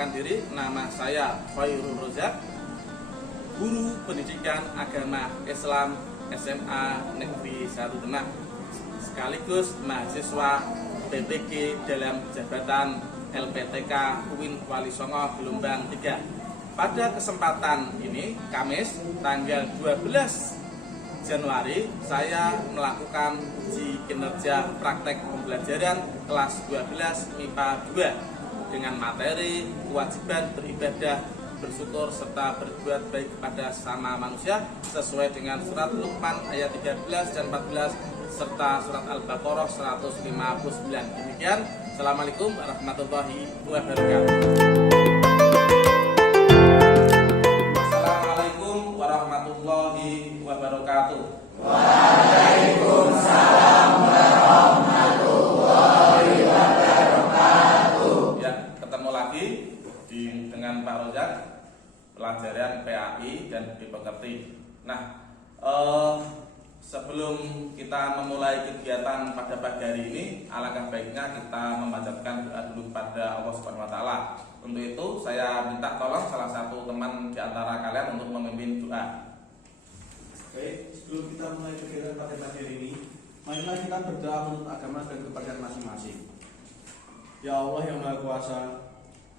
Perkenalkan diri, nama saya Khairul Rozak, Guru Pendidikan Agama Islam SMA Negeri 1 Demak, sekaligus mahasiswa PPG dalam jabatan LPTK UIN Wali Songo gelombang 3. Pada kesempatan ini, Kamis tanggal 12 Januari, saya melakukan uji kinerja praktek pembelajaran kelas 12 MIPA 2 dengan materi kewajiban beribadah, bersyukur serta berbuat baik kepada sesama manusia sesuai dengan surat Luqman ayat 13 dan 14 serta surat Al-Baqarah 159. Demikian, Assalamualaikum warahmatullahi wabarakatuh. Assalamualaikum warahmatullahi wabarakatuh. Waalaikumsalam warahmatullahi wabarakatuh. Ya, ketemu lagi dengan Pak Rozak, pelajaran PAI dan Pekerti. Nah, sebelum kita memulai kegiatan pada pagi hari ini, alangkah baiknya kita memanjatkan doa dulu kepada Allah Subhanahu wa taala. Untuk itu, saya minta tolong salah satu teman di antara kalian untuk memimpin doa. Baik, sebelum kita mulai kegiatan pada pagi hari ini, marilah kita berdoa menurut agama dan kepercayaan masing-masing. Ya Allah yang Maha Kuasa,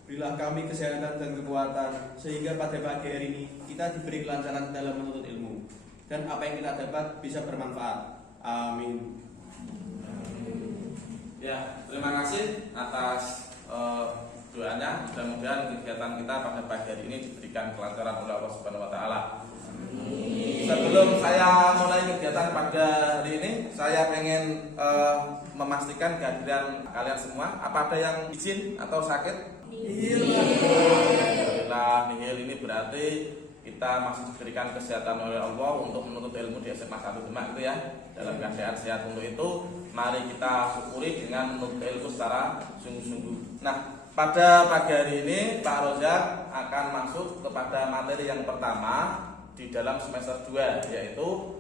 berilah kami kesehatan dan kekuatan sehingga pada pagi hari ini kita diberi kelancaran dalam menuntut ilmu dan apa yang kita dapat bisa bermanfaat. Amin. Ya, terima kasih atas doanya. Mudah-mudahan kegiatan kita pada pagi hari ini diberikan kelancaran oleh Allah Subhanahu wa taala. Sebelum saya mulai kegiatan pada hari ini, saya ingin memastikan kehadiran kalian semua. Apa ada yang izin atau sakit? Alhamdulillah, nihil ini berarti kita masih diberikan kesehatan oleh Allah untuk menuntut ilmu di SMA 1 Demak itu ya, dalam keadaan sehat. Untuk itu, mari kita syukuri dengan menuntut ilmu secara sungguh-sungguh. Nah, pada pagi hari ini Pak Rozak akan masuk kepada materi yang pertama di dalam semester 2, yaitu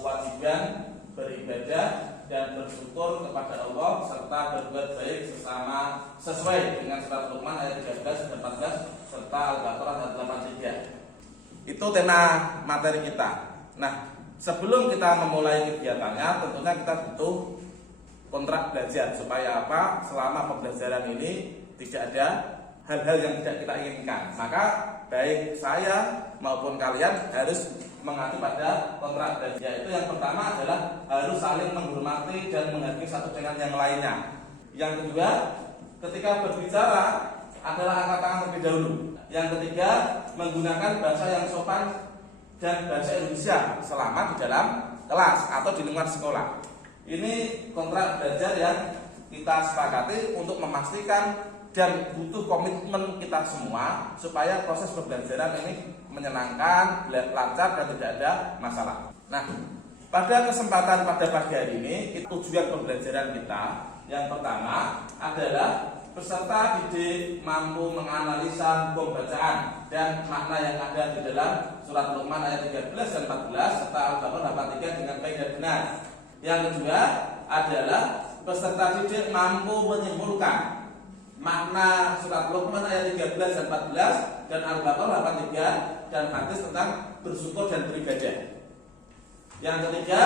kewajiban beribadah dan bersyukur kepada Allah serta berbuat baik sesama sesuai dengan surat Luqman ayat 13 dan 14 serta Al-Baqarah ayat 83. Itu tema materi kita. Nah, sebelum kita memulai kegiatannya, tentunya kita butuh kontrak belajar supaya apa? Selama pembelajaran ini tidak ada hal-hal yang tidak kita inginkan. Maka baik saya maupun kalian harus mengacu pada kontrak belajar. Yaitu yang pertama adalah harus saling menghormati dan menghargai satu dengan yang lainnya. Yang kedua, ketika berbicara adalah angkat tangan terlebih dahulu. Yang ketiga, menggunakan bahasa yang sopan dan bahasa Indonesia selama di dalam kelas atau di lingkungan sekolah. Ini kontrak belajar yang kita sepakati untuk memastikan dan butuh komitmen kita semua supaya proses pembelajaran ini menyenangkan, lancar dan tidak ada masalah. Nah, pada kesempatan pada pagi hari ini, tujuan pembelajaran kita yang pertama adalah peserta didik mampu menganalisa hukum bacaan dan makna yang ada di dalam surat Luqman ayat 13 dan 14 serta Al-Baqarah 83 dengan baik dan benar. Yang kedua adalah peserta didik mampu menyimpulkan makna surat Luqman ayat 13 dan 14 dan Al-Baqarah 83 dan hadis tentang bersyukur dan beribadah. Yang ketiga,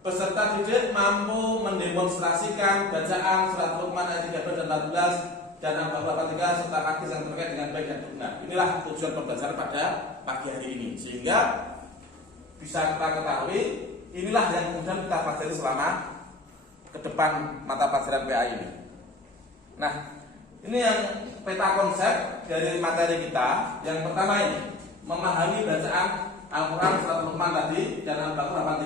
peserta didik mampu mendemonstrasikan bacaan surat Luqman ayat 13 dan 14 dan Al-Baqarah 83 serta hadis yang terkait dengan baik dan benar. Inilah tujuan pembelajaran pada pagi hari ini, sehingga bisa kita ketahui inilah yang kemudian kita pelajari selama ke depan mata pelajaran PA ini. Nah, ini yang peta konsep dari materi kita. Yang pertama ini memahami bacaan Al-Quran surat Luqman tadi dan Al-Baqarah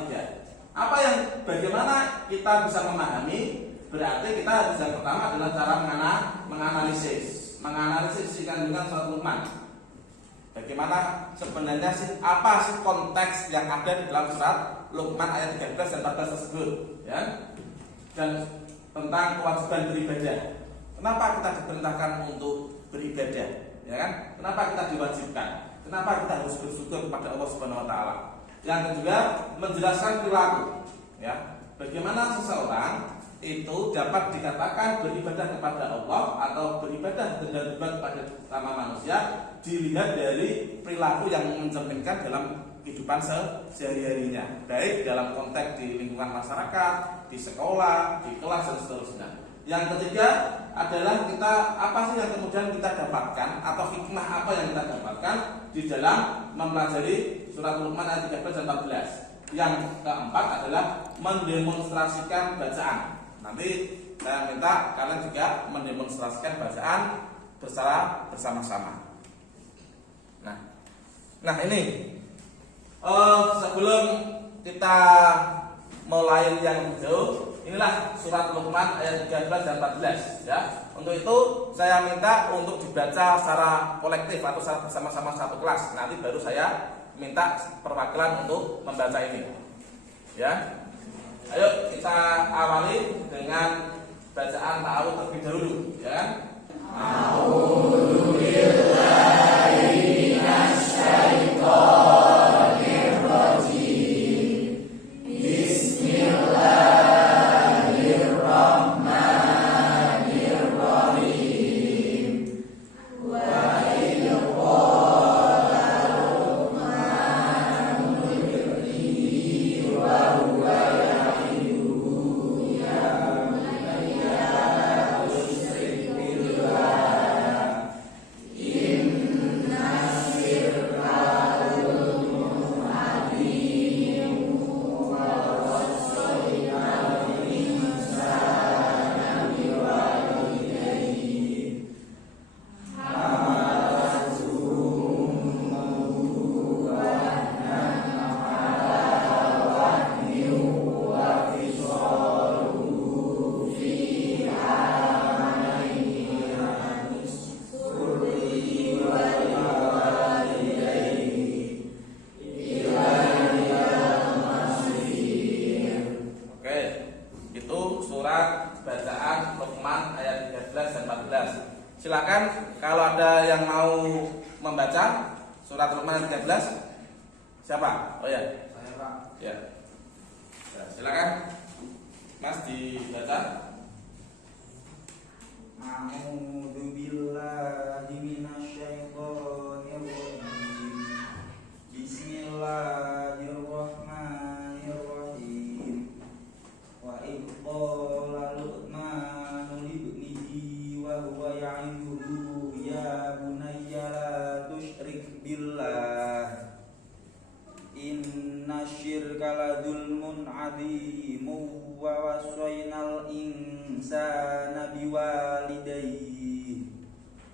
83. Bagaimana kita bisa memahami? Berarti kita harus yang pertama adalah cara menganalisis isi kandungan surat Luqman. Bagaimana sebenarnya apa sih konteks yang ada di dalam surat Luqman ayat 13 dan 14 tersebut, ya? Dan tentang kewajiban beribadah. Kenapa kita diperintahkan untuk beribadah, ya kan? Kenapa kita diwajibkan? Kenapa kita harus bersyukur kepada Allah Subhanahu wa taala? Yang kedua, menjelaskan perilaku, ya. Bagaimana seseorang itu dapat dikatakan beribadah kepada Allah atau beribadah dan berbuat kepada sama manusia dilihat dari perilaku yang mencerminkan dalam kehidupan sehari-harinya, baik dalam konteks di lingkungan masyarakat, di sekolah, di kelas dan seterusnya. Yang ketiga adalah kita apa sih yang kemudian kita dapatkan atau hikmah apa yang kita dapatkan di dalam mempelajari surat Luqman ayat 13 dan 14. Yang keempat adalah mendemonstrasikan bacaan. Nanti saya minta kalian juga mendemonstrasikan bacaan secara bersama-sama. Nah ini sebelum kita mulai yang hijau, inilah surat Luqman ayat 13 dan 14 ya. Untuk itu saya minta untuk dibaca secara kolektif atau secara bersama-sama satu kelas. Nanti baru saya minta perwakilan untuk membaca ini. Ya. Ayo kita awali dengan bacaan ta'awudz terlebih dahulu ya. A'udzu billahi minasyaitonir rajim. Bismillahirrahmanirrahim. Wa idh qala Luqman libnihi wa huwa ya'iduhu ya bunayya la tusyrik billah inna syirka zulmun adzim wa wassayna al-insana biwalidayhi hamalatuhu wahnan ala wahnin wa fisaluhu fi amaini an ishkur li wa liwalidayhi ilayal masir. Oke, itu surat bacaan Luqman ayat 13 dan 14. Silakan kalau ada yang mau membaca surat Luqman ayat 13. Siapa? Oh ya. Saya Pak. Ya. Ya, silakan. Mas dibaca. A'udzu billahi minasyaitonir rajim. Bismillahirrahmanirrahim. Wa idh qala Luqman libnihi wa huwa ya'iduhu ya bunayya la tusyrik billah inna syirka la dzulmun adzim wa wassaynal insana biwalidayhi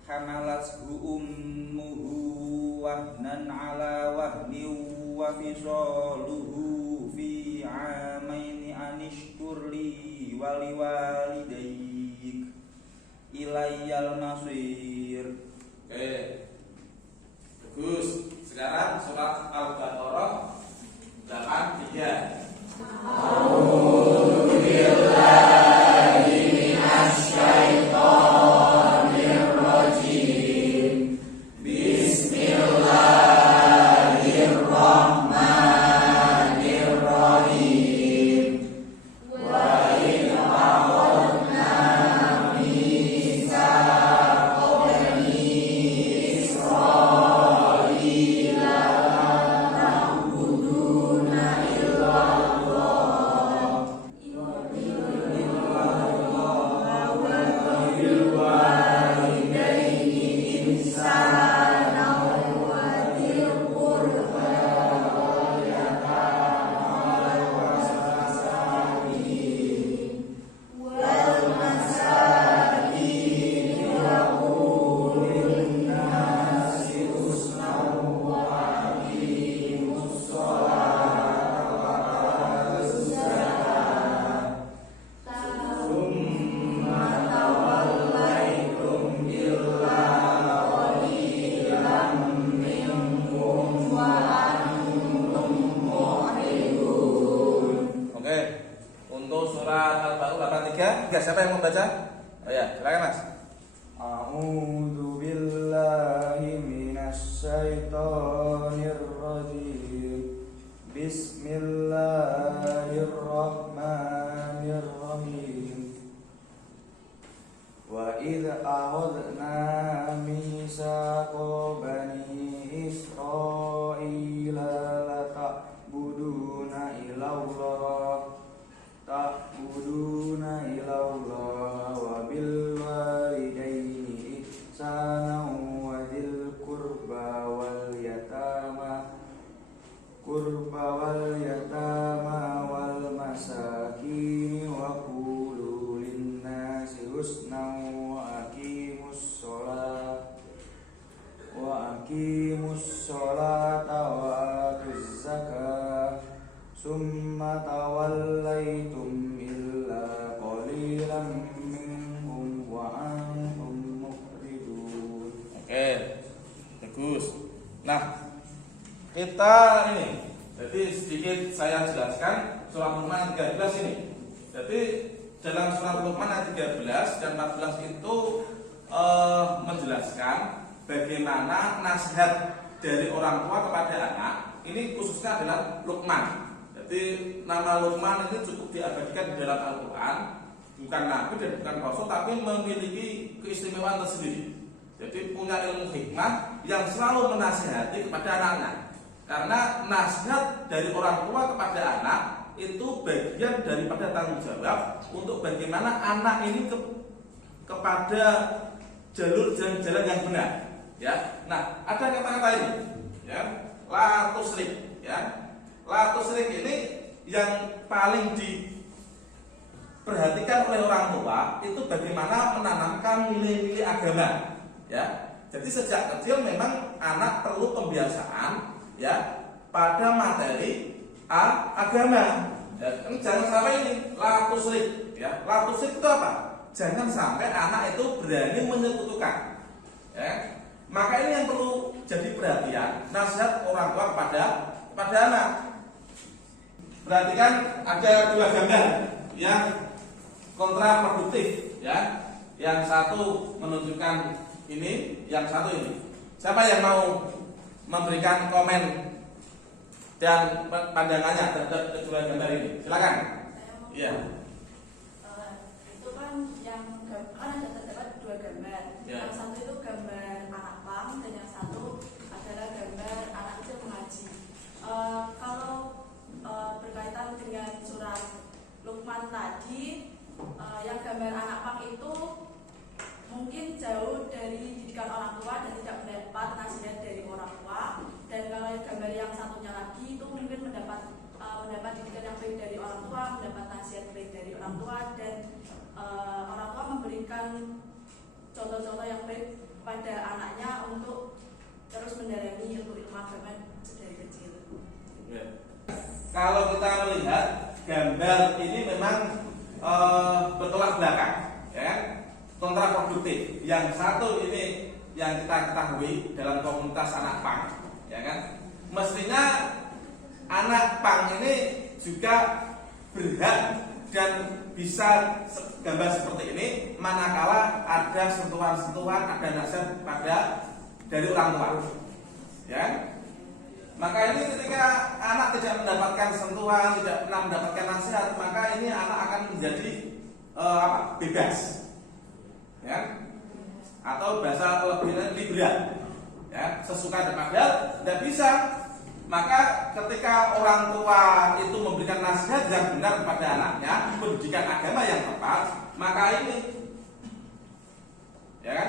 hamalathu ummuhu wahnan ala wahnin wa fisaluhu fi amaini anishkur li wa liwalidayk ilayyal masir. Oke. Bagus. Sekarang surat Al-Baqarah 83. A'udzu billahi minasyaitonir rajim. Bismillahirrahmanirrahim. Wa idh akhadna mitsaqa bani Israila ta'buduna illallah wa bil walidayni ihsanan wa dhil qurba wal yatama wal masakin wa qulil nasi husnan wa aqimus sholata wa atuz zakata thumma tawallaytum illa qalilan minkum wa antum mu'ridun. Oke, untuk surat Al-Baqarah 83, siapa yang membaca? Oh ya, silakan Mas. A'udzu billahi minasyaitonir rajim. Bismillahirrahmanirrahim. qurba wal yatama wal masakin wa qulu linnasi husnan wa aqimus sholata wa atuz zakah summa tawallaitum illa qalilan minhum wa antum muqridun. Oke, bagus. Nah, kita ini, jadi sedikit saya jelaskan surat Luqman 13 ini. Jadi dalam surat Luqman ayat 13 dan 14 itu menjelaskan bagaimana nasihat dari orang tua kepada anak. Ini khususnya adalah Luqman. Jadi nama Luqman ini cukup diabadikan di dalam Al-Quran. Bukan nabi dan bukan rasul, tapi memiliki keistimewaan tersendiri. Jadi punya ilmu hikmah yang selalu menasihati kepada anaknya. Karena nasihat dari orang tua kepada anak itu bagian daripada tanggung jawab untuk bagaimana anak ini kepada jalur jalan yang benar. Ya, nah ada kata-kata ini, ya, la tusrik, ya, la tusrik ini yang paling diperhatikan oleh orang tua itu bagaimana menanamkan nilai-nilai agama. Ya, jadi sejak kecil memang anak perlu pembiasaan, ya, pada materi agama. Ya, jangan sampai ini la tusrik, ya. La tusrik itu apa? Jangan sampai anak itu berani menyekutukan. Ya. Maka ini yang perlu jadi perhatian nasihat orang tua kepada anak. Perhatikan ada dua gambar yang kontraproduktif, ya. Yang satu menunjukkan ini, yang satu ini. Siapa yang mau memberikan komen dan pandangannya terhadap kedua gambar ini? Silakan. Iya. Itu kan yang ada terdapat dua gambar. Ya. Yang satu itu gambar anak pang dan yang satu adalah gambar anak kecil mengaji. Kalau berkaitan dengan surat Luqman tadi, yang gambar anak pang itu mungkin jauh dari didikan orang tua dan tidak mendapat nasihat dari orang tua. Dan kalau gambar yang satunya lagi itu mungkin mendapat didikan yang baik dari orang tua, mendapat nasihat baik dari orang tua, dan orang tua memberikan contoh-contoh yang baik pada anaknya untuk terus mendalami ilmu agama dari kecil. Ya. Kalau kita melihat gambar ini memang bertolak belakang, ya, kontraproduktif. Yang satu ini yang kita ketahui dalam komunitas anak pang, ya kan? Mestinya anak pang ini juga berhak dan bisa gambar seperti ini manakala ada sentuhan-sentuhan, ada nasihat dari orang tua, ya. Maka ini ketika anak tidak mendapatkan sentuhan, tidak pernah mendapatkan nasihat, maka ini anak akan menjadi bebas, ya, atau bahasa lebih liberal, ya, sesuka dan padahal tidak bisa. Maka ketika orang tua itu memberikan nasihat yang benar kepada anaknya, pendidikan agama yang tepat, maka ini, ya kan,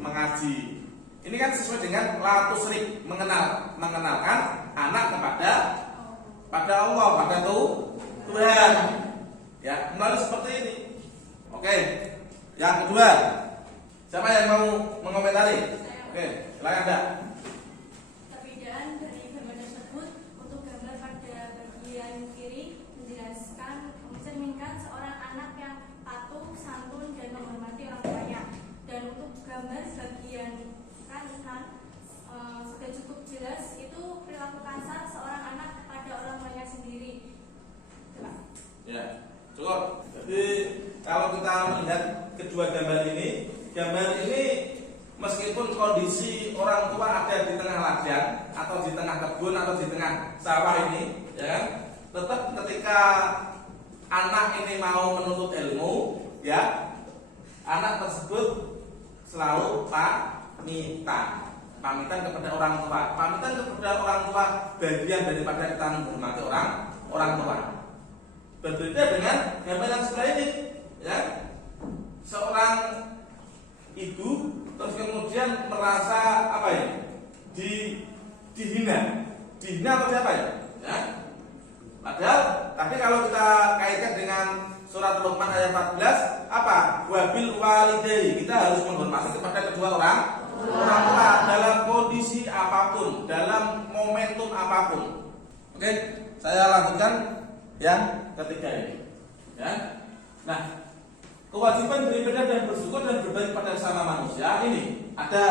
mengaji. Ini kan sesuai dengan la tusrik, mengenalkan anak pada Allah, pada Tuhan. Ya, melalui seperti ini. Oke. Yang kedua, siapa yang mau mengomentari? Oke, silakan Anda. Perbedaan dari gambar tersebut untuk gambar pada bagian kiri mencerminkan seorang anak yang patuh, santun, dan menghormati orang tuanya. Dan untuk gambar bagian kanan sudah cukup jelas itu perilaku kasar seorang anak pada orang tuanya sendiri. Coba. Ya, cukup. Jadi kalau kita melihat kedua gambar ini meskipun kondisi orang tua ada di tengah ladang atau di tengah kebun atau di tengah sawah ini, ya kan, tetap ketika anak ini mau menuntut ilmu, ya, anak tersebut selalu pamitan kepada orang tua. Pamitan kepada orang tua bagian daripada kita menghormati orang tua. Berbeda dengan gambar yang sebelah ini, ya, seorang ibu terus kemudian merasa dihina. Dihina atau siapa ya? Ya. Padahal tapi kalau kita kaitkan dengan surat Luqman ayat 14 apa? Wabil walidayni, kita harus menghormati kepada kedua orang tua dalam kondisi apapun, dalam momentum apapun. Oke, saya lanjutkan yang ketiga ini. Ya. Nah, kewajiban beribadah dan bersyukur dan berbagi pada sesama manusia ini ada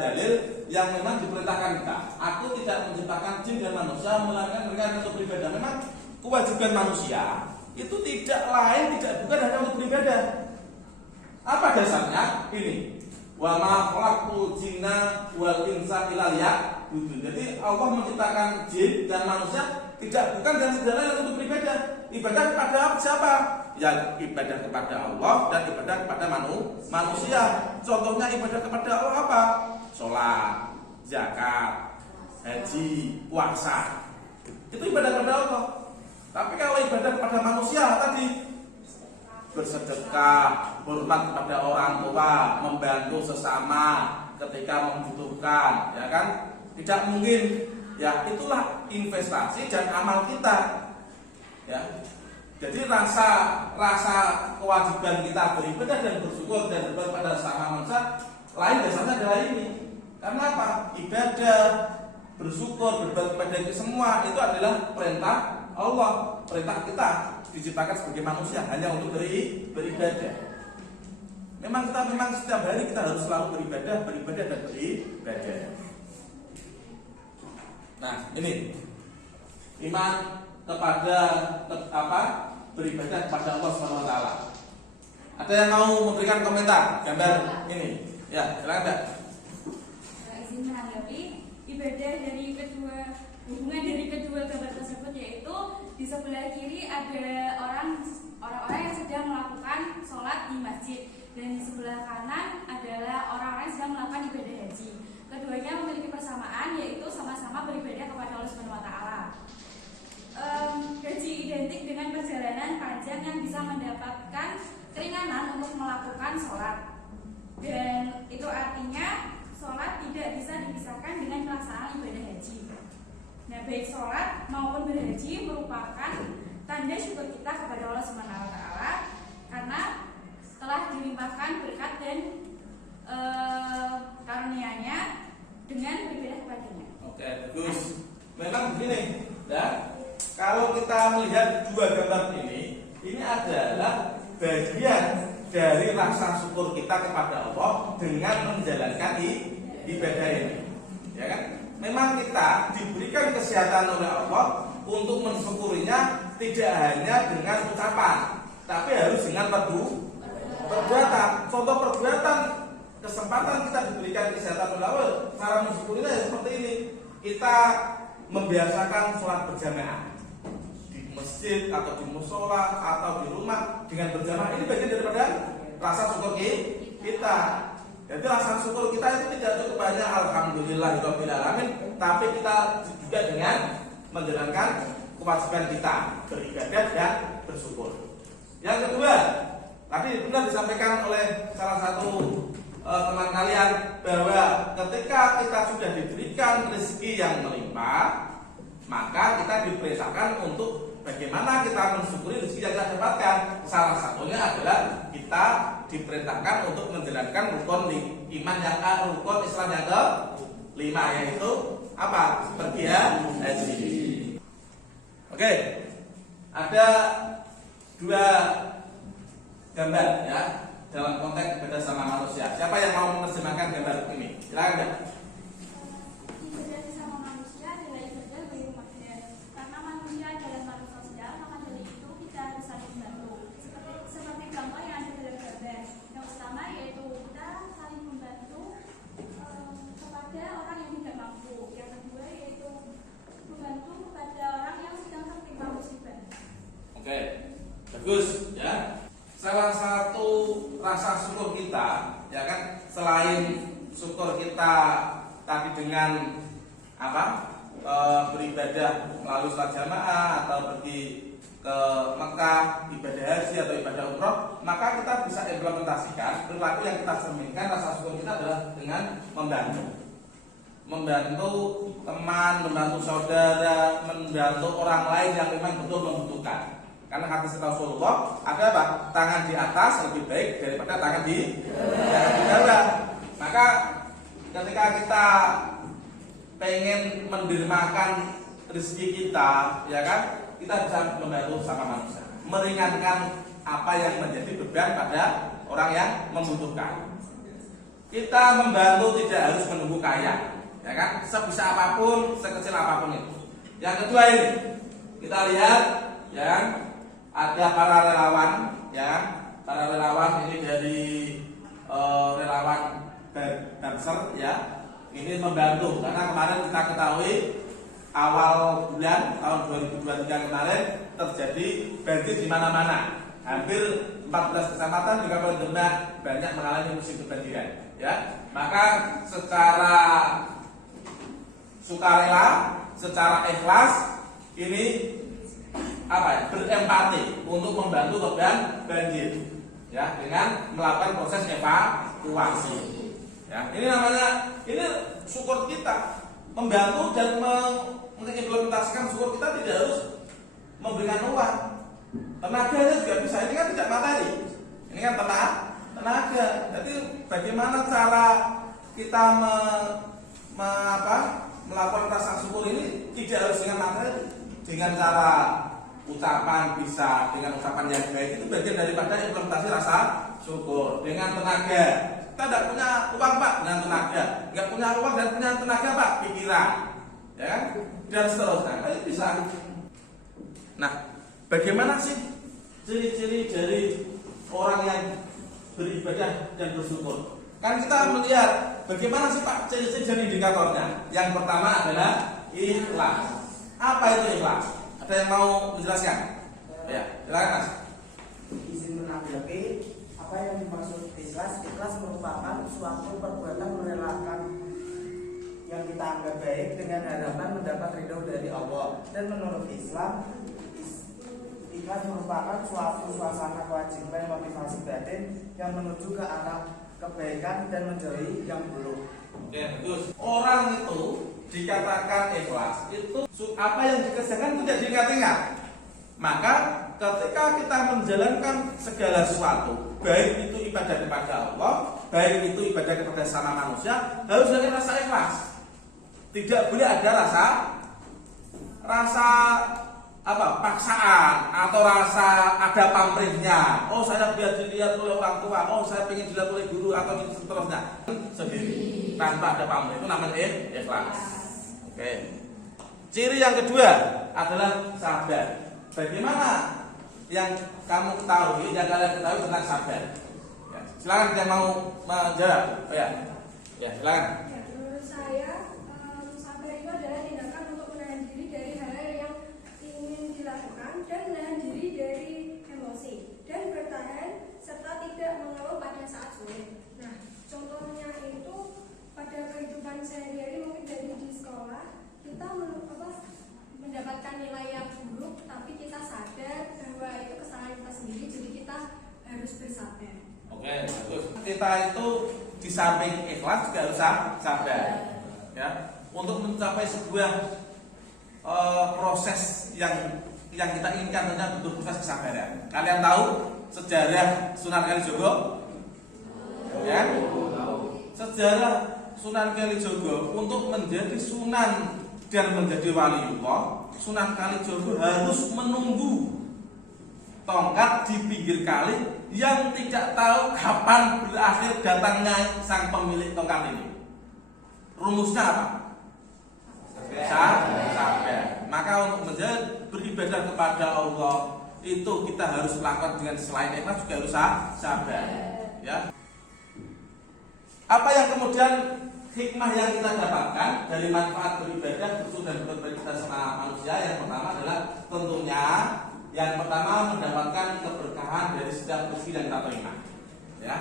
dalil yang memang diperintahkan kita. Aku tidak menciptakan jin dan manusia melainkan mereka untuk beribadah. Memang kewajiban manusia itu tidak lain, tidak bukan hanya untuk beribadah. Apa dasarnya? Ini. Wa ma khalaqtul jinna wal insa illa liya'budun. Jadi Allah menciptakan jin dan manusia tidak bukan dan tidak lain untuk beribadah. Ibadah kepada siapa? Ya ibadah kepada Allah dan ibadah kepada manusia. Contohnya ibadah kepada Allah apa? Sholat, zakat, haji, puasa. Itu ibadah kepada Allah. Tapi kalau ibadah kepada manusia tadi bersedekah, hormat kepada orang tua, membantu sesama ketika membutuhkan, ya kan? Tidak mungkin. Ya, itulah investasi dan amal kita. Ya. Jadi rasa kewajiban kita beribadah dan bersyukur dan berbakti pada sesama manusia lain dasarnya adalah ini. Karena apa? Ibadah, bersyukur, berbakti pada itu semua itu adalah perintah Allah, perintah kita diciptakan sebagai manusia hanya untuk beribadah. Memang setiap hari kita harus selalu beribadah dan beribadah. Nah, ini iman kepada beribadah kepada Allah Subhanahu wa taala. Ada yang mau memberikan komentar gambar ini? Ya, silakan Mbak. Izin menanggapi hubungan dari kedua gambar tersebut, yaitu di sebelah kiri ada orang-orang yang sedang melakukan sholat di masjid dan di sebelah kanan adalah orang-orang yang sedang melakukan ibadah haji. Keduanya memiliki persamaan, yaitu sama-sama beribadah kepada Allah Subhanahu wa taala. Haji identik dengan perjalanan panjang yang bisa mendapatkan keringanan untuk melakukan sholat, dan itu artinya sholat tidak bisa dipisahkan dengan pelaksanaan ibadah haji. Nah, baik sholat maupun berhaji merupakan tanda syukur kita kepada Allah Subhanahu wa taala karena telah dilimpahkan berkat dan karunia-Nya dengan beribadah kepadanya. Oke, bagus. Memang begini, ya. Kalau kita melihat dua gambar ini adalah bagian dari rasa syukur kita kepada Allah dengan menjalankan ibadah ini. Ya kan? Memang kita diberikan kesehatan oleh Allah untuk mensyukurinya tidak hanya dengan ucapan, tapi harus dengan perbuatan. Contoh perbuatan, kesempatan kita diberikan kesehatan oleh Allah, cara mensyukurinya ya seperti ini. Kita membiasakan sholat berjamaah di masjid atau di musola atau di rumah dengan berjamaah. Ini bagian daripada rasa syukur kita. Jadi rasa syukur kita itu tidak cukup hanya alhamdulillahirabbil alamin, tapi kita juga dengan menjalankan kewajiban kita beribadah dan bersyukur. Yang kedua, tadi benar disampaikan oleh salah satu teman kalian bahwa ketika kita sudah diberikan rezeki yang melimpah, maka kita diperintahkan untuk bagaimana kita mensyukuri rezeki yang kita dapatkan. Salah satunya adalah kita diperintahkan untuk menjalankan rukun rukun Islam yang ke-5, yaitu apa? Haji. Oke, ada dua gambar ya dalam konteks ibadah sama manusia. Siapa yang mau menerjemahkan gambar ini? Silakan. Ibadah sesama manusia adalah ibadah bagi manusia. Karena manusia adalah makhluk sosial, maka dari itu kita harus saling membantu. Seperti contoh yang ada dalam gambar. Yang pertama yaitu kita saling membantu kepada orang yang tidak mampu. Yang kedua yaitu membantu kepada orang yang sedang tertimpa musibah. Oke, bagus ya. Salah satu rasa syukur kita, ya kan, selain syukur kita tadi dengan beribadah melalui sholat jamaah atau pergi ke Mekah, ibadah haji atau ibadah umroh, maka kita bisa implementasikan perilaku yang kita cerminkan. Rasa syukur kita adalah dengan membantu. membantu teman, membantu saudara, membantu orang lain yang memang betul membutuhkan. Karena hadis Rasulullah ada apa? Tangan di atas lebih baik daripada tangan di bawah. Maka ketika kita pengen mendermakan rezeki kita, ya kan, kita bisa membantu sama manusia, meringankan apa yang menjadi beban pada orang yang membutuhkan. Kita membantu tidak harus menunggu kaya, ya kan, sebisa apapun, sekecil apapun itu. Yang kedua ini, kita lihat, ya kan, ada para relawan, ya, para relawan ini dari relawan Banser, ya, ini membantu karena kemarin kita ketahui awal bulan tahun 2023 kemarin terjadi banjir di mana-mana. Hampir 14 kecamatan di Kabupaten Demak banyak mengalami musim kebanjiran, ya. Maka secara sukarela, secara ikhlas ini apa ya? Berempati untuk membantu korban banjir, ya, dengan melakukan proses evakuasi. Ya, ini namanya, ini syukur kita membantu dan mengimplementasikan syukur kita tidak harus memberikan uang. Tenaganya juga bisa, ini kan tidak materi. Ini kan tenaga. Jadi bagaimana cara kita melakukan rasa syukur ini tidak harus dengan materi. Dengan cara ucapan bisa, dengan ucapan yang baik itu bagian daripada implementasi rasa syukur. Dengan tenaga. Kita tidak punya uang Pak, dengan tenaga. Tidak punya uang dan punya tenaga Pak, pikiran, ya kan? Dan seterusnya. Ini bisa. Nah, bagaimana sih ciri-ciri dari orang yang beribadah dan bersyukur? Kan kita melihat bagaimana sih Pak ciri-ciri dan indikatornya. Yang pertama adalah ikhlas. Apa itu ikhlas? Ada yang mau menjelaskan? Ya, silakan Mas. Izin menanggapi apa yang dimaksud ikhlas. Ikhlas merupakan suatu perbuatan merelakan yang kita anggap baik dengan harapan mendapat ridho dari Allah. Dan menurut Islam, ikhlas merupakan suatu suasana kewajiban motivasi batin yang menuju ke arah kebaikan dan menjauhi yang buruk. Oke, terus orang itu dikatakan ikhlas itu apa yang dikerjakan tidak diingat-ingat. Maka ketika kita menjalankan segala sesuatu, baik itu ibadah kepada Allah, baik itu ibadah kepada sama manusia, harus dengan rasa ikhlas. Tidak boleh ada rasa paksaan atau rasa ada pamrihnya. Oh, saya biar dilihat oleh orang tua, oh saya ingin dilihat oleh guru atau seterusnya. Sendiri tanpa ada pamrih itu namanya ikhlas. Oke. Ciri yang kedua adalah sabar. Bagaimana yang kamu ketahui, yang kalian ketahui tentang sabar? Ya, silakan yang mau menjawab. Oh, ya, silakan. Ya, menurut saya sabar itu adalah tindakan untuk menahan diri dari hal-hal yang ingin dilakukan dan menahan diri dari emosi dan bertahan serta tidak mengeluh pada saat sulit. Nah, contohnya itu pada kehidupan sehari-hari mungkin dari di sekolah kita mendapatkan nilai yang buruk, tapi kita sadar bahwa itu kesalahan kita sendiri, jadi kita harus bersabar. Oke, bagus. Kita itu di samping ikhlas juga harus sabar. Ya, untuk mencapai sebuah proses yang kita inginkan tentunya butuh proses kesabaran. Kalian tahu sejarah Sunan Kalijogo? Ya? Sejarah Sunan Kalijogo untuk menjadi sunan dan menjadi waliullah, Sunan Kalijogo harus menunggu tongkat di pinggir kali yang tidak tahu kapan berakhir datangnya sang pemilik tongkat ini. Rumusnya apa? Sabar. Maka untuk menjadi beribadah kepada Allah itu kita harus melakukan dengan selain ikhlas juga harus sabar. Ya. Apa yang kemudian hikmah yang kita dapatkan dari manfaat beribadah bersyukur dan berbuat kita sama manusia? Yang pertama adalah tentunya yang pertama mendapatkan keberkahan dari setiap rezeki yang kita terima. Ya.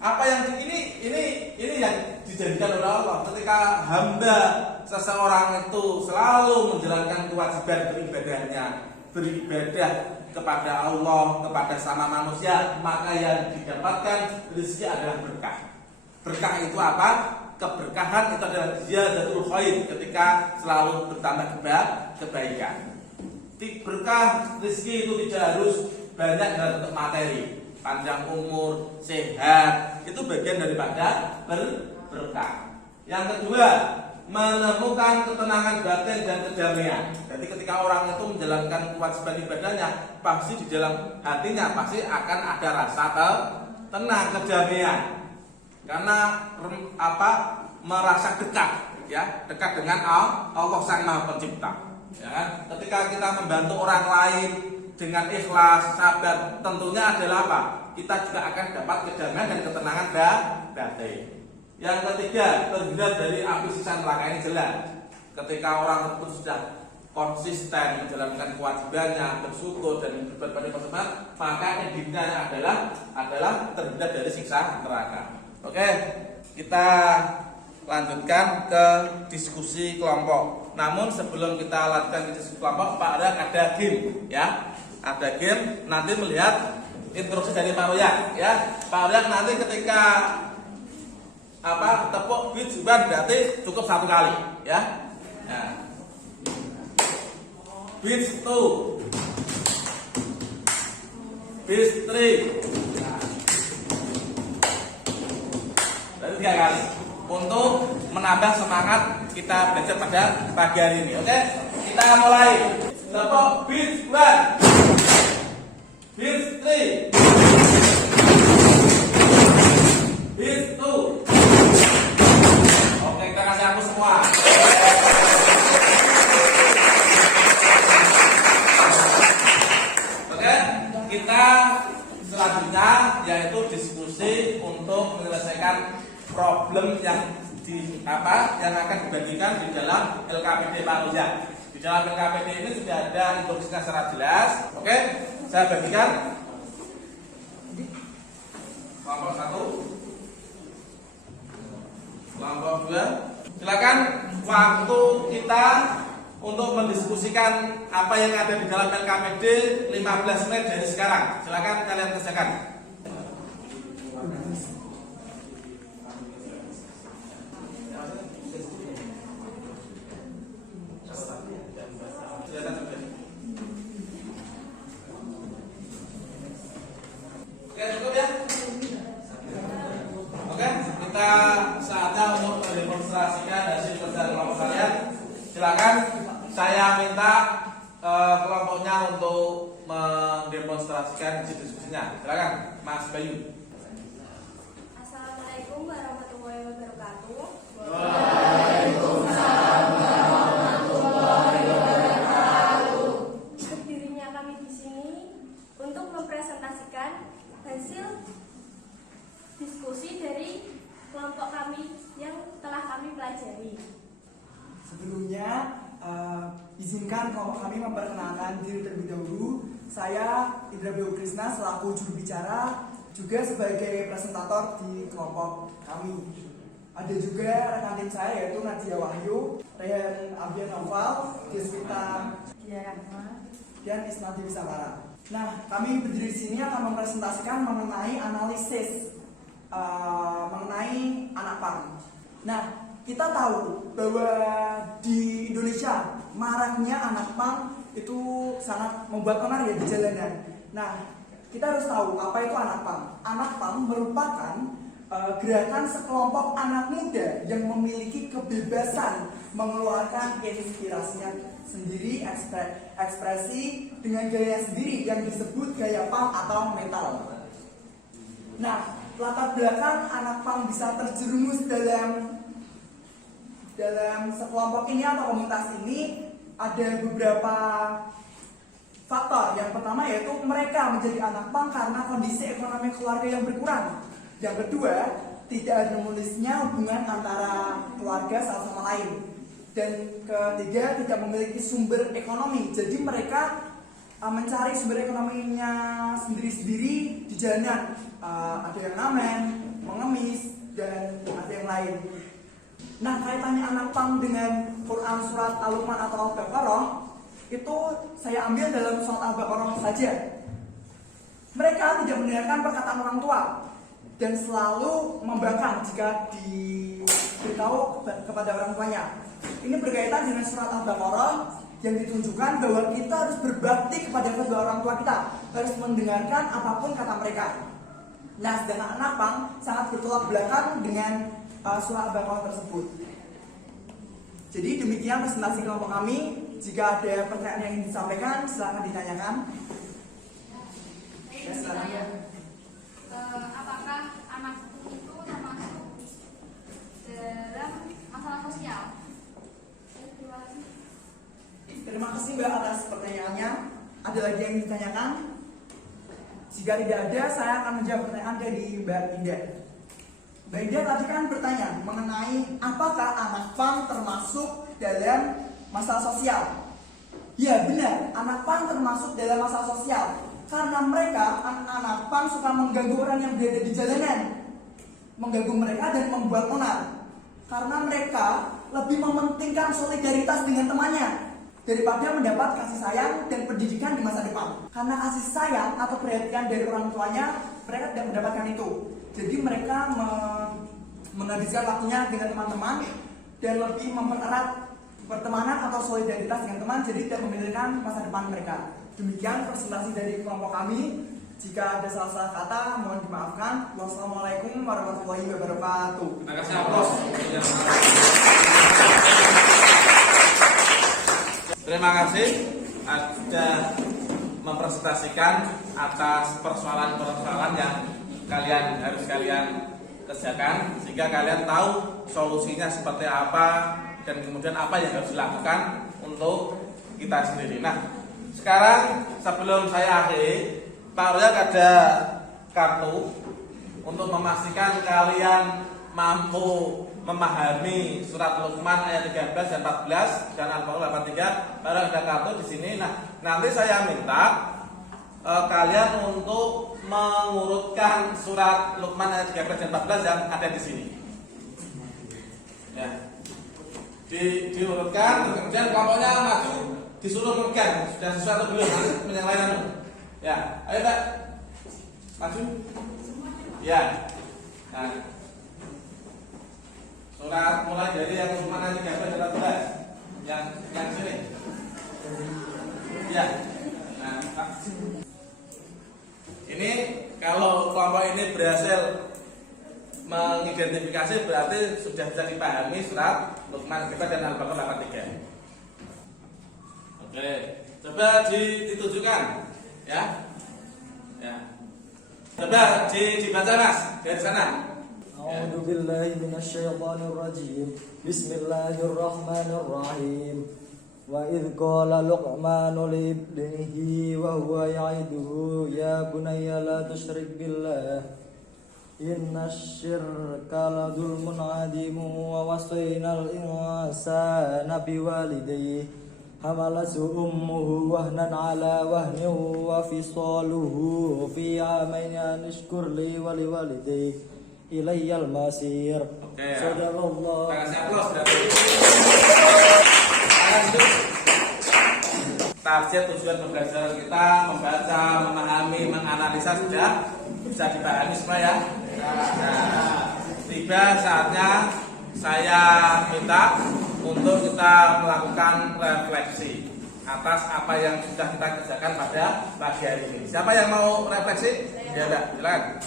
Apa yang ini yang dijadikan oleh Allah ketika hamba seseorang itu selalu menjalankan kewajiban beribadahnya, beribadah kepada Allah, kepada sama manusia, maka yang didapatkan rezeki adalah berkah. Berkah itu apa? keberkahan itu adalah ziyadatul khair, ketika selalu bertambah kebaikan. Berkah rezeki itu tidak harus banyak dalam bentuk materi, panjang umur, sehat, itu bagian daripada berkah. Yang kedua, menemukan ketenangan batin dan kedamaian. Jadi ketika orang itu menjalankan kewajiban ibadahnya, pasti di dalam hatinya pasti akan ada rasa tenang, kedamaian. Karena merasa dekat dengan Allah Sang Maha Pencipta. Ya kan? Ketika kita membantu orang lain dengan ikhlas, sabar, tentunya adalah apa? Kita juga akan dapat kedamaian dan ketenangan batin. Yang ketiga, terhindar dari api siksa neraka. Ini jelas. Ketika orang tersebut sudah konsisten menjalankan kewajibannya, bersyukur dan berbuat baik, maka endingnya adalah terhindar dari siksa neraka. Oke, kita lanjutkan ke diskusi kelompok. Namun sebelum kita lanjutkan ke diskusi kelompok, Pak Aryak ada game, ya. Ada game. Nanti melihat instruksi dari Pak Aryak, ya. Pak Aryak nanti ketika tepuk beat zuban berarti cukup 1 kali, ya. Nah. Beat 2, beat 3. Berarti 3 kali untuk menambah semangat kita belajar pada pagi hari ini. Oke, kita mulai. Tepuk beat 1, beat 3, beat 2. Oke, kita kasih aku semua. Oke, kita selanjutnya yaitu diskusi untuk menyelesaikan problem yang akan dibagikan di dalam LKPD Pak Rozak. Di dalam LKPD ini sudah ada instruksinya secara jelas. Oke, saya bagikan kelompok 1, kelompok 2. Silakan waktu kita untuk mendiskusikan apa yang ada di dalam LKPD 15 menit dari sekarang. Silakan kalian kerjakan. Oke, cukup ya? Oke, kita saatnya untuk mendemonstrasikan hasil kerja kelompok kalian. Silakan, saya minta kelompoknya untuk mendemonstrasikan hasil diskusinya. Silakan, Mas Bayu. Assalamualaikum warahmatullahi wabarakatuh. Waalaikumsalam warahmatullahi wabarakatuh. Berdirinya kami di sini untuk mempresentasikan hasil diskusi dari kelompok kami yang telah kami pelajari. Sebelumnya, izinkan kelompok kami memperkenalkan diri terlebih dahulu. Saya Indra Behu Krisna selaku juru bicara, juga sebagai presentator di kelompok kami. Ada juga rekan tim saya yaitu Nadia Wahyu, Rehan Abian Noval, Deswita dan Isnati Wissamara. Nah, kami berdiri di sini akan mempresentasikan mengenai analisis mengenai anak pang. Nah, kita tahu bahwa di Indonesia maraknya anak pang itu sangat membuat onar ya di jalanan. Nah, kita harus tahu apa itu anak pang. Anak pang merupakan gerakan sekelompok anak muda yang memiliki kebebasan mengeluarkan inspirasinya sendiri, ekspresi dengan gaya sendiri yang disebut gaya punk atau metal. Nah, latar belakang anak punk bisa terjerumus dalam sekelompok ini atau komunitas ini ada beberapa faktor. Yang pertama yaitu mereka menjadi anak punk karena kondisi ekonomi keluarga yang berkurang. Yang kedua, tidak harmonisnya hubungan antara keluarga satu sama lain. Dan ketiga, tidak memiliki sumber ekonomi. Jadi mereka mencari sumber ekonominya sendiri-sendiri di jalanan. Ada yang ngamen, mengemis, dan ada yang lain. Nah, kaitannya anak pang dengan Quran surat Al-Luqman atau Al-Baqarah itu saya ambil dalam surat Al-Baqarah saja. Mereka tidak mendengarkan perkataan orang tua. dan selalu membangkang jika diberitahu kepada orang tuanya. Ini berkaitan dengan surat Al-Baqarah yang ditunjukkan bahwa kita harus berbakti kepada kedua orang tua kita, harus mendengarkan apapun kata mereka. Nah, sedangkan anak pang sangat bertolak belakang dengan surat Al-Baqarah tersebut. Jadi demikian presentasi kelompok kami. Jika ada pertanyaan yang ingin disampaikan, silakan ditanyakan. Saya bertanya, apakah anak itu termasuk dalam masalah sosial? Terima kasih. Terima kasih Mbak atas pertanyaannya. Ada lagi yang ditanyakan? Jika tidak ada, saya akan menjawab pertanyaan dari Mbak Indah. Mbak Indah tadi kan bertanya mengenai apakah anak pang termasuk dalam masalah sosial. Ya benar, anak pang termasuk dalam masalah sosial karena mereka anak-anak pang suka mengganggu orang yang berada di jalanan, mengganggu mereka dan membuat onar. Karena mereka lebih mementingkan solidaritas dengan temannya daripada mendapat kasih sayang dan pendidikan di masa depan. Karena kasih sayang atau perhatian dari orang tuanya, mereka tidak mendapatkan itu. Jadi mereka menghabiskan waktunya dengan teman-teman dan lebih mempererat pertemanan atau solidaritas dengan teman, jadi tidak memikirkan masa depan mereka. Demikian presentasi dari kelompok kami. Jika ada salah-salah kata, mohon dimaafkan. Wassalamualaikum warahmatullahi wabarakatuh. Terima kasih Apros. Terima kasih sudah mempresentasikan atas persoalan-persoalan yang harus kalian kerjakan sehingga kalian tahu solusinya seperti apa dan kemudian apa yang harus dilakukan untuk kita sendiri. Nah, sekarang sebelum saya akhiri, Pak Royak ada kartu untuk memastikan kalian mampu memahami surat Luqman ayat 13 dan 14 dan Al-Baqarah 83. Baru ada kartu di sini. Nah, nanti saya minta kalian untuk mengurutkan surat Luqman ayat 13 dan 14 yang ada di sini. Ya. Diurutkan, kemudian kelompoknya maju, disuruh memegang sudah sesuai atau belum, nanti yang lain. Ya, ayo Mbak, maju. Ya. Nah, surat mulai dari yang Luqman ayat 13 dan 14 yang sini. Ya. Nah, ini kalau kelompok ini berhasil mengidentifikasi berarti sudah bisa dipahami surat Luqman dan Al-Baqarah 83. Oke, coba ditujukan, ya. Ya. Coba dibaca Mas dari sana. A'udzu billahi minasyaitonir rajim. Bismillahirrahmanirrahim. Wa idh qala Luqmanu li ibnihi wa huwa ya'iduhu ya bunayya la tusyrik billah innasyirka la dzulmun 'adzimun wa wasaynal insana biwalidayhi hamalathu ummuhu wahnan 'ala wahnin wa fisaluhu fi 'amayn an ishkur li wa liwalidayhi ilayyal masir. Sadaqallah. Kasih aplaus dari Tafsir tujuan pembelajaran kita membaca, memahami, menganalisa sudah bisa dipahami semua ya. Nah, tiba saatnya saya minta untuk kita melakukan refleksi atas apa yang sudah kita kerjakan pada pagi hari ini. Siapa yang mau refleksi? Ya udah, silakan.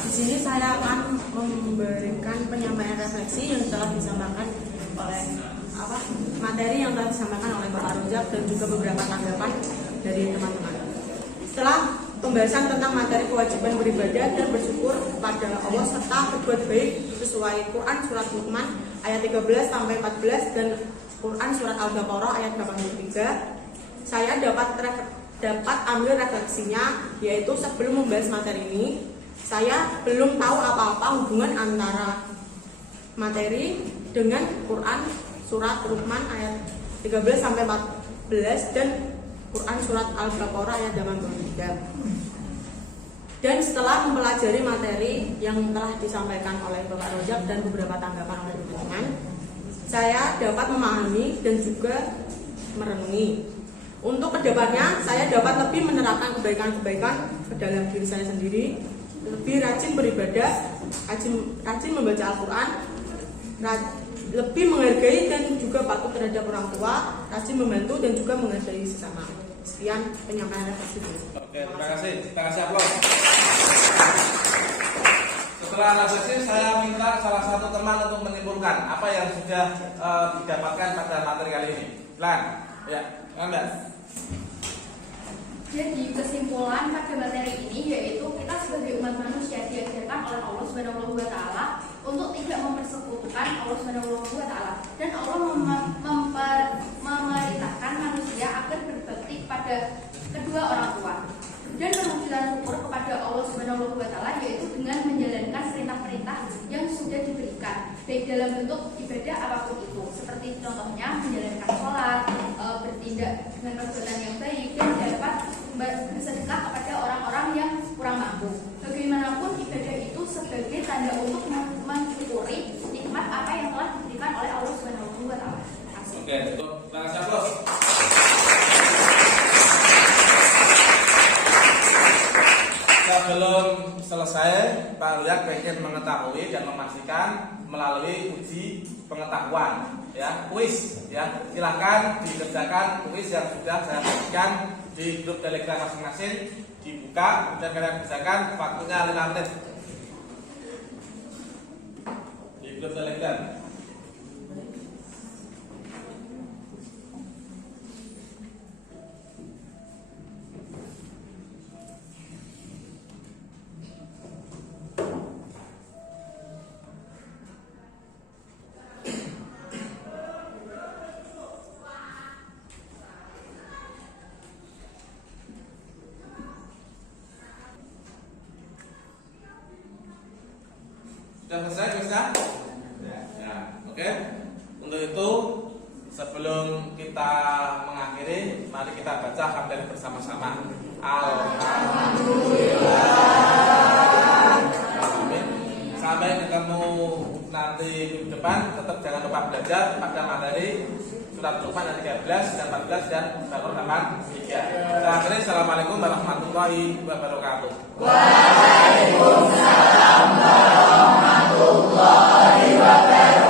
Di sini saya akan memberikan penyampaian refleksi yang telah disampaikan oleh materi yang telah disampaikan oleh Bapak Rojak dan juga beberapa tanggapan dari teman-teman. Setelah pembahasan tentang materi kewajiban beribadah dan bersyukur kepada Allah serta berbuat baik sesuai Quran surat Luqman ayat 13 sampai 14 dan Quran surat Al-Baqarah ayat 83, saya dapat ambil refleksinya, yaitu sebelum membahas materi ini saya belum tahu apa-apa hubungan antara materi dengan Quran surat Luqman ayat 13 sampai 14 dan Quran surat Al-Baqarah ayat 83. Dan setelah mempelajari materi yang telah disampaikan oleh Bapak Rojak dan beberapa tanggapan oleh teman-teman, saya dapat memahami dan juga merenungi untuk kedepannya saya dapat lebih menerapkan kebaikan-kebaikan ke dalam diri saya sendiri, lebih rajin beribadah, rajin membaca Al-Quran, lebih menghargai dan juga patuh terhadap orang tua, rajin membantu dan juga menghargai sesama. Sekian penyampaian refleksi. Oke, terima kasih. Kita kasih aplaus. Setelah refleksi, saya minta salah satu teman untuk menyimpulkan apa yang sudah didapatkan pada materi kali ini. Lan, ya, Anda. Jadi kesimpulan pada materi ini yaitu kita sebagai umat manusia diajarkan oleh Allah Subhanahu wa taala untuk tidak mempersekutukan Allah Subhanahu wa taala, dan Allah memerintahkan manusia agar berbakti pada kedua orang tua dan mengucapkan syukur kepada Allah Subhanahu wa taala yaitu dengan menjalankan perintah-perintah yang sudah diberikan baik dalam bentuk ibadah apapun itu, seperti contohnya menjalankan sholat, bertindak dengan perbuatan yang baik, dan dapat bersedekah kepada orang-orang yang kurang mampu. Bagaimanapun ibadah itu sebagai tanda untuk mensyukuri nikmat apa yang telah diberikan oleh Allah Subhanahu wa taala. Oke, terima kasih aplaus. Sebelum selesai, Pak Liak ingin mengetahui dan memastikan melalui uji pengetahuan, ya, kuis, ya. Silakan dikerjakan kuis yang sudah saya bagikan di grup Telegram masing-masing, dibuka, kemudian kalian kerjakan, waktunya 5 menit di grup Telegram. Sudah selesai kuisnya? Ya, oke. Untuk itu sebelum kita mengakhiri, mari kita baca hamdalah bersama-sama. Alhamdulillah. Amin. Sampai ketemu nanti minggu depan, tetap jangan lupa belajar pada materi surat Luqman ayat 13 dan 14 dan Baqarah 83. Kita akhiri. Assalamualaikum warahmatullahi wabarakatuh. Waalaikumsalam warahmatullahi wabarakatuh.